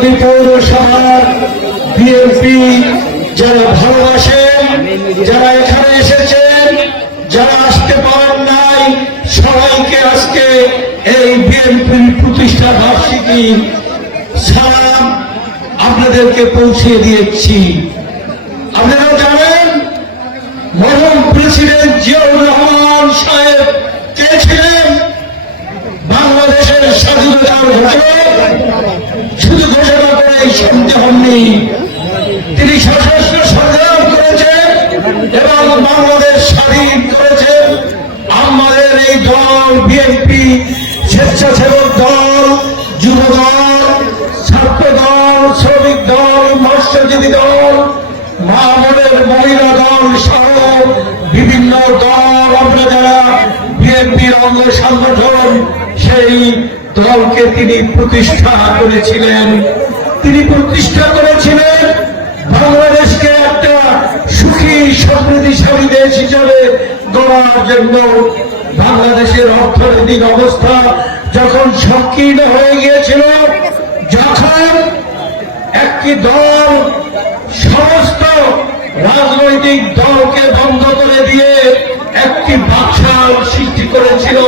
গৌরনদী পৌরসভার বিএনপি যারা ভালোবাসেন যারা এখানে এসেছেন যারা আসতে পারেন নাই, সবাইকে আজকে এই বিএনপির প্রতিষ্ঠা বার্ষিকী সালাম আপনাদেরকে পৌঁছে দিয়েছি। আপনারা জানেন, মরহুম প্রেসিডেন্ট জিয়াউর রহমান সাহেব কে ছিলেন? বাংলাদেশের স্বাধীনতার ঘোষণা শুধু ঘোষণা করেই শুনতে হননি তিনি সশস্ত্র সংগ্রাম করেছেন এবং বাংলাদেশ স্বাধীন করেছেন আমাদের এই দল বিএনপি স্বেচ্ছাসেবক দল যুব দল ছাত্র দল, শ্রমিক দল, মৎস্যজীবী দল মামলের মহিলা দল সহ বিভিন্ন দল। আমরা বিএনপির অঙ্গ সংগঠন, সেই দলকে তিনি প্রতিষ্ঠা করেছিলেন। তিনি প্রতিষ্ঠা করেছিলেন বাংলাদেশকে একটা সুখী, সমৃদ্ধিশালী দেশ হিসাবে গড়ার জন্য। বাংলাদেশের অর্থনৈতিক অবস্থা যখন সংকীর্ণ হয়ে গিয়েছিল, যখন একটি দল সমস্ত রাজনৈতিক দলকে বন্ধ করে দিয়ে একটি বাক্সাল সৃষ্টি করেছিল,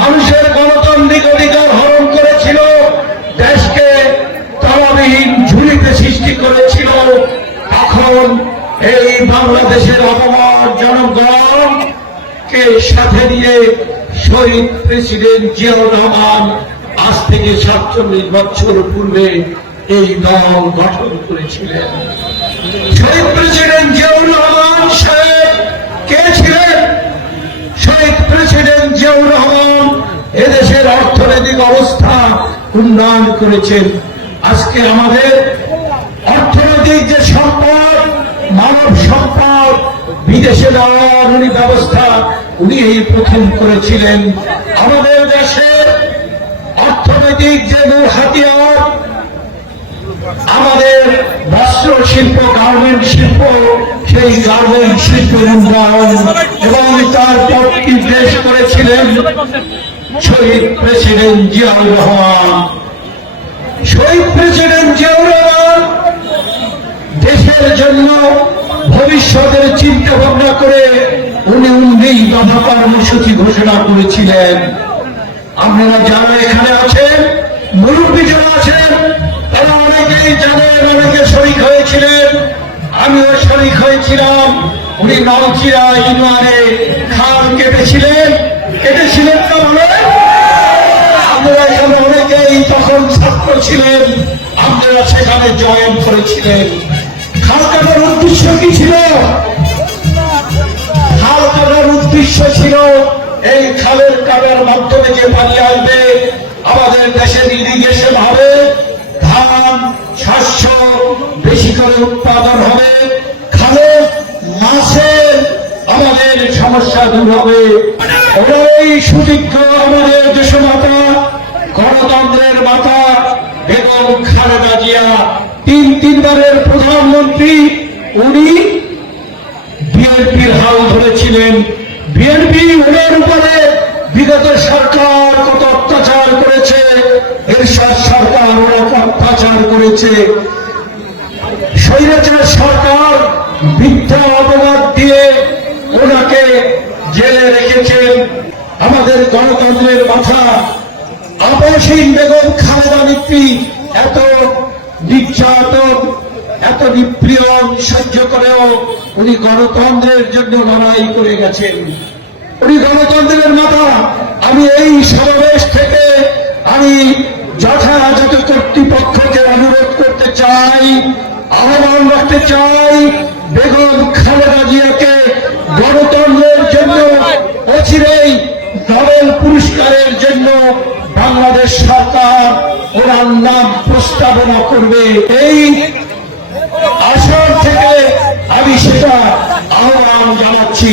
মানুষের গণতান্ত্রিক অধিকার হরণ করেছিল, দেশকে তলাবিহীন ঝুলিতে সৃষ্টি করেছিল, তখন এই বাংলাদেশের অপমান জনগণ কে সাথে নিয়ে শহীদ প্রেসিডেন্ট জিয়াউর রহমান আজ থেকে সাতচল্লিশ বছর পূর্বে এই দল গঠন করেছিলেন। শহীদ প্রেসিডেন্ট জিয়াউর রহমান সাহেব কে ছিলেন? শহীদ প্রেসিডেন্ট জিয়াউর রহমান এদেশের অর্থনৈতিক অবস্থা উন্নয়ন করেছেন। আজকে আমাদের অর্থনৈতিক যে সম্পদ, মানব সম্পদ বিদেশে যাওয়ার উনি ব্যবস্থা উনি এই প্রথম করেছিলেন। আমাদের দেশের অর্থনৈতিক যে মূল হাতিয়ার, আমাদের বস্ত্র শিল্প গার্মেন্ট শিল্প, সেই গার্মেন্ট শিল্পের উন্নয়ন এবং তার পথটি পেশ করেছিলেন শহীদ প্রেসিডেন্ট জিয়াউর রহমান। শহীদ প্রেসিডেন্ট জিয়াউর রহমান দেশের জন্য ভবিষ্যতের চিন্তা ভাবনা করে উনি উনিশ দফা কর্মসূচি ঘোষণা করেছিলেন। আপনারা যারা এখানে আছেন, মুরব্বী যারা আছেন, তারা অনেকেই জানেন অনেকে শরিক হয়েছিলেন। আমিও শরিক হয়েছিলাম। উনি নলচিরা ইউনিয়নে খাল কেটেছিলেন। কেটেছিলেন না বলে আপনারা এখানে অনেকেই তখন ছাত্র ছিলেন। আপনারা সেখানে জয়েন করেছিলেন। খালের কাটার মাধ্যমে যে পানি আসবে, আমাদের দেশের ইরিগেশন হবে ধান, শস্য বেশি করে উৎপাদন হবে। খালে মাছের আমাদের সমস্যা দূর হবে। ওই সুযোগ্য আমাদের দেশমাতা, গণতন্ত্রের মাতা বেগম খালেদা জিয়া, তিন তিনবারের প্রধানমন্ত্রী, উনি বিএনপির হাল ধরেছিলেন। বিএনপি ওনার উপরে বিগত সরকার কত অত্যাচার করেছে, এরশাদ সরকার অনেক অত্যাচার করেছে। স্বৈরাচার সরকার মিথ্যা অপবাদ দিয়ে ওনাকে জেলে রেখেছেন। আমাদের গণতন্ত্রের মাথা আপসীন বেগম খালেদা নেত্রী এত নির্যাতন, এত নিপ্রিয়ন সহ্য করেও উনি গণতন্ত্রের জন্য লড়াই করে গেছেন। উনি গণতন্ত্রের মাথা আমি এই সমাবেশ থেকে আমি যথাযথ কর্তৃপক্ষকে অনুরোধ করতে চাই, আহ্বান রাখতে চাই, বেগম খালেদা জিয়াকে গণতন্ত্রের জন্য অচিরেই নোবেল পুরস্কারের জন্য বাংলাদেশ সরকার ওনার নাম প্রস্তাবনা করবে। এই আসন থেকে আমি সেটা আহ্বান জানাচ্ছি।